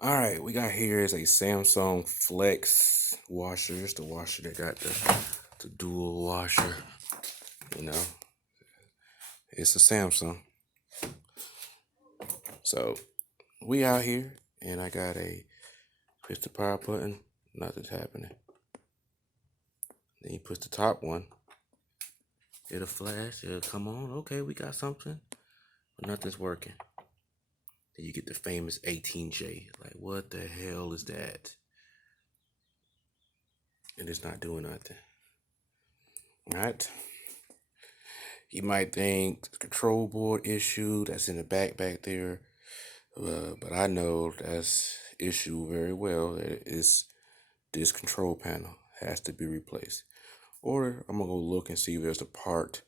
All right, we got here is a Samsung Flex washer. It's the washer that got the dual washer. You know, it's a Samsung. So we out here, and I got a push the power button. Nothing's happening. Then you push the top one. It'll flash. It'll come on. Okay, we got something, but nothing's working. Then you get the famous 18J. Like, what the hell is that? And it's not doing nothing. All right. You might think control board issue that's in the back there, but I know that's issue very well. It's this control panel has to be replaced, or I'm gonna go look and see if there's a part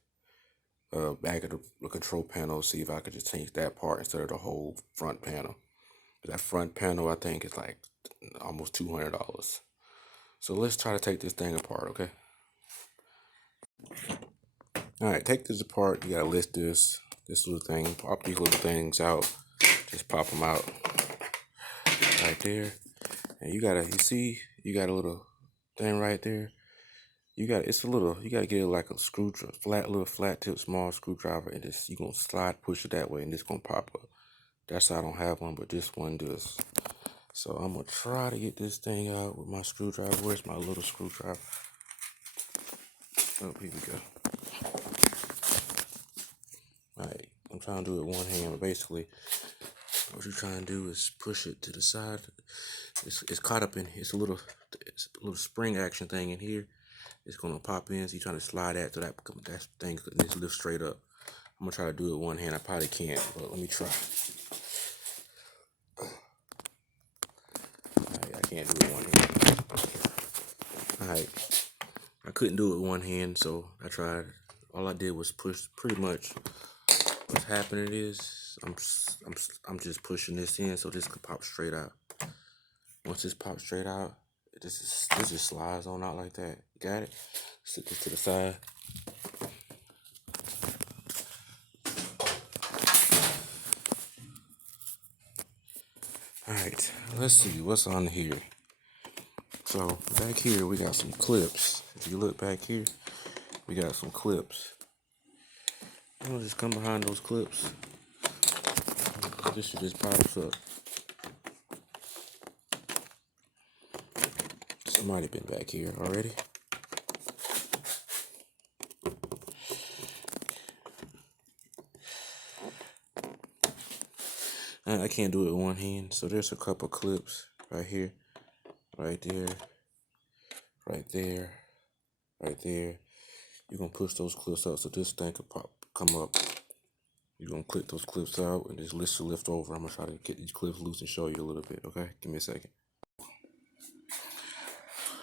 back of the control panel. See if I could just change that part instead of the whole front panel. That front panel I think is like almost $200. So let's try to take this thing apart, okay? All right, take this apart. You gotta list this little thing. Pop these little things out. Just pop them out right there. And you got a little thing right there. You gotta get it like a screwdriver, flat tip, small screwdriver, and just you gonna slide, push it that way, and it's gonna pop up. That's how I don't have one, but this one does. So I'm gonna try to get this thing out with my screwdriver. Where's my little screwdriver? Oh, here we go. Alright, I'm trying to do it with one hand, but basically what you're trying to do is push it to the side. It's caught up in, it's a little spring action thing in here. It's gonna pop in, so you're trying to slide that so that thing just lift straight up. I'm gonna try to do it with one hand. I probably can't, but let me try. Alright, I can't do it with one hand. Alright, I couldn't do it with one hand, so I tried. All I did was push. Pretty much what's happening is I'm just pushing this in so this can pop straight out. Once this pops straight out, this just slides on out like that. Got it? Sit this to the side. Alright, let's see what's on here. So back here we got some clips. If you look back here, we got some clips. I'm gonna just come behind those clips. This shit just pops up. Somebody been back here already. I can't do it with one hand, so there's a couple clips right here, right there, right there, right there. You're gonna push those clips up so this thing can come up. You're gonna clip those clips out and just lift over. I'm gonna try to get these clips loose and show you a little bit, okay? Give me a second.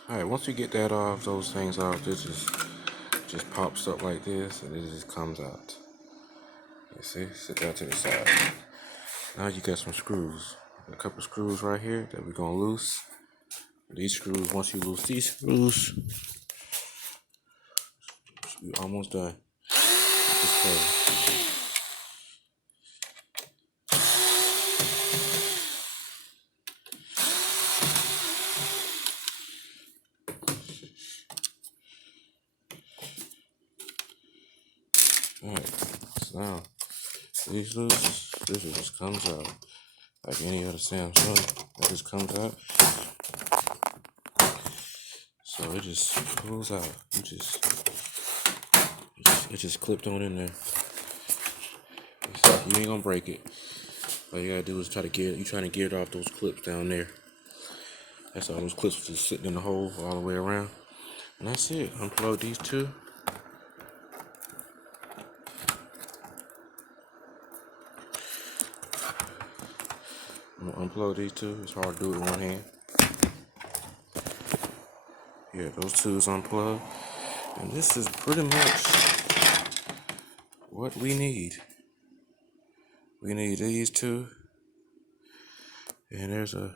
Alright, once you get that off, those things off, this just pops up like this and it just comes out. You see? Sit that to the side. Now you got some screws. A couple screws right here that we're gonna loose. These screws, once you loose these screws, we're almost done. Alright, so now these loose, this just comes out like any other Samsung. It just comes out. So it just pulls out. It just clipped on in there. You ain't gonna break it. All you gotta do is trying to get it off those clips down there. That's all those clips just sitting in the hole all the way around. And that's it. Unplug these two. I'm gonna unplug these two. It's hard to do it with one hand. Yeah, those two is unplugged. And this is pretty much what we need. We need these two. And there's I'm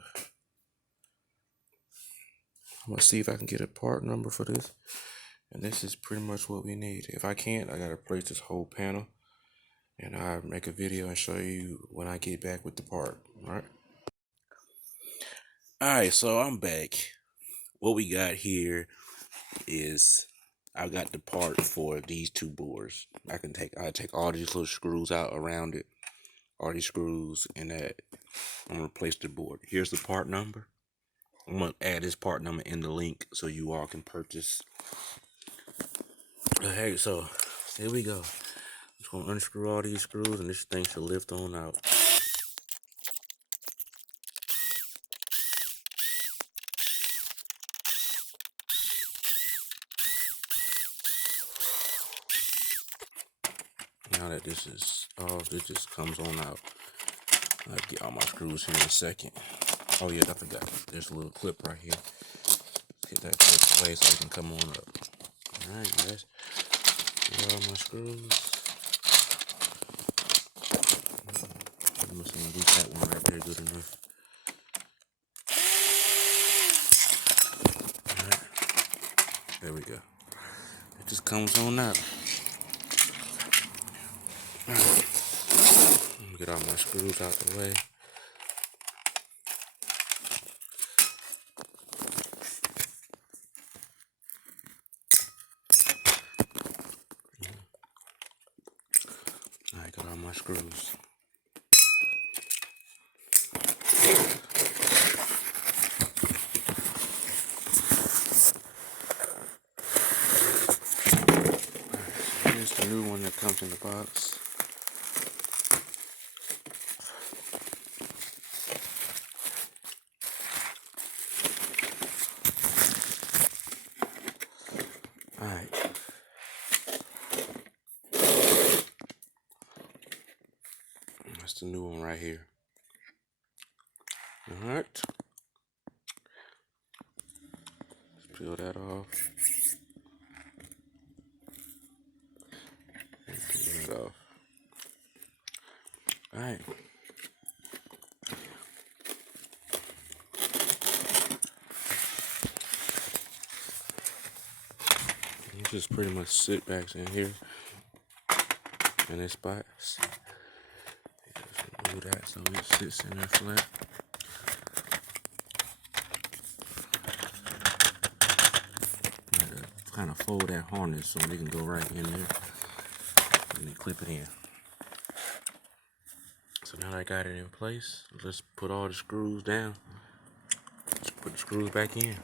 gonna see if I can get a part number for this. And this is pretty much what we need. If I can't, I gotta replace this whole panel. And I'll make a video and show you when I get back with the part. Alright. Alright, so I'm back. What we got here is I got the part for these two boards. I take all these little screws out around it, all these screws, and that I'm gonna replace the board. Here's the part number. I'm gonna add this part number in the link so you all can purchase. Okay, so here we go. Just gonna unscrew all these screws and this thing should lift on out. Now that this is off, this just comes on out. I'll get all my screws here in a second. Oh yeah, I forgot. There's a little clip right here. Get that clip away so it can come on up. Alright, guys. Here are all my screws. I'm just gonna leave that one right there good enough. Alright. There we go. It just comes on out. Alright. Let me get all my screws out the way. Alright, got all my screws. Here's the new one that comes in the box. Alright. That's the new one right here. Alright. Let's peel that off. And peel that off. Alright. You just pretty much sit back in here in this spot. Just remove that so it sits in there flat. Kind of fold that harness so they can go right in there and then clip it in. So now that I got it in place, let's put all the screws down. Let's put the screws back in.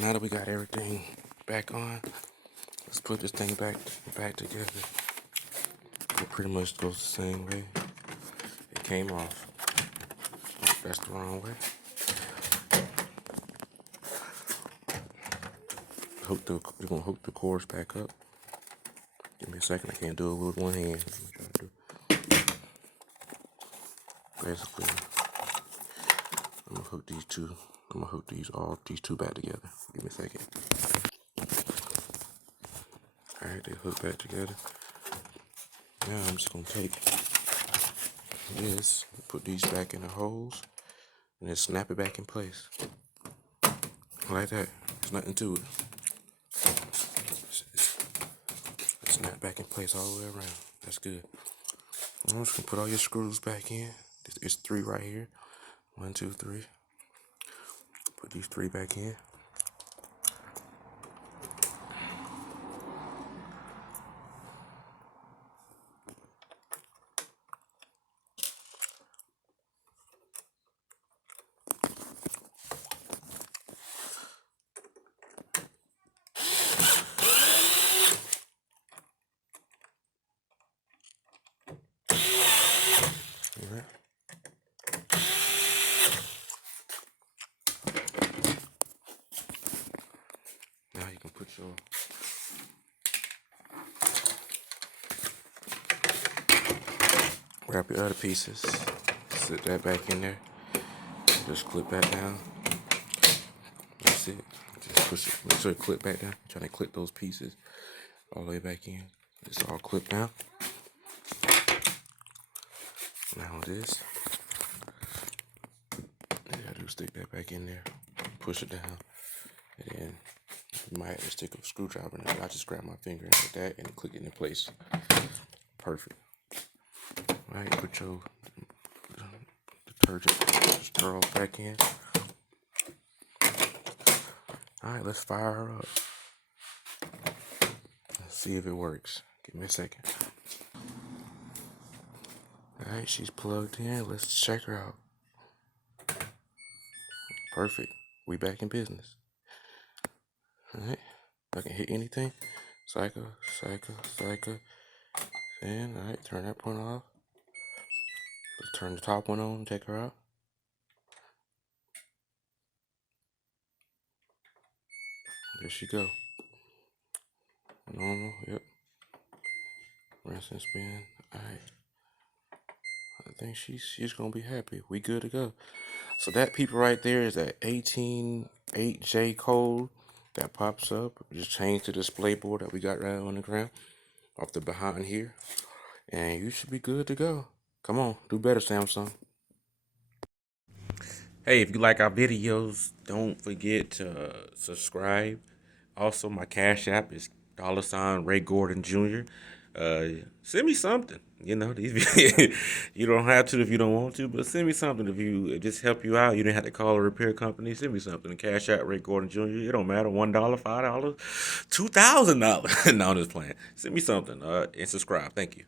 Now that we got everything back on, let's put this thing back together. It pretty much goes the same way it came off. Oh, that's the wrong way. We're gonna hook the cords back up. Give me a second. I can't do it with one hand. Basically, I'm gonna hook these two. I'm gonna hook these two back together. Give me a second. Alright, they hook back together. Now I'm just gonna take this, put these back in the holes, and then snap it back in place. Like that. There's nothing to it. Snap back in place all the way around. That's good. I'm just gonna put all your screws back in. There's 3 right here. 1, 2, 3. Put these 3 back in. Alright. Now you can put your Grab your other pieces, sit that back in there, just clip back down. That's it. Just push it, make sure it clip back down. Trying to clip those pieces all the way back in. It's all clipped down. Now this, you gotta do stick that back in there, push it down, and then you might have to stick a screwdriver in it. I just grab my finger and hit that and click it in place. Perfect. All right, put your detergent stir back in. All right, let's fire her up. Let's see if it works. Give me a second. All right, she's plugged in. Let's check her out. Perfect. We back in business. All right. If I can hit anything. Cycle. And all right, turn that one off. Let's turn the top one on. Check her out. There she go. Normal. Yep. Rinse and spin. All right. I think she's gonna be happy. We good to go. So that people right there is that 188J code that pops up. Just change the display board that we got right on the ground off the behind here, and you should be good to go. Come on, do better, Samsung. Hey, if you like our videos, don't forget to subscribe. Also, my Cash App is $Ray Gordon Jr. Send me something. You know, you don't have to if you don't want to, but send me something if it just help you out. You didn't have to call a repair company. Send me something. Cash App Ray Gordon Jr. It don't matter. $1, $5, $2,000. No, I'm just playing. Send me something. And subscribe. Thank you.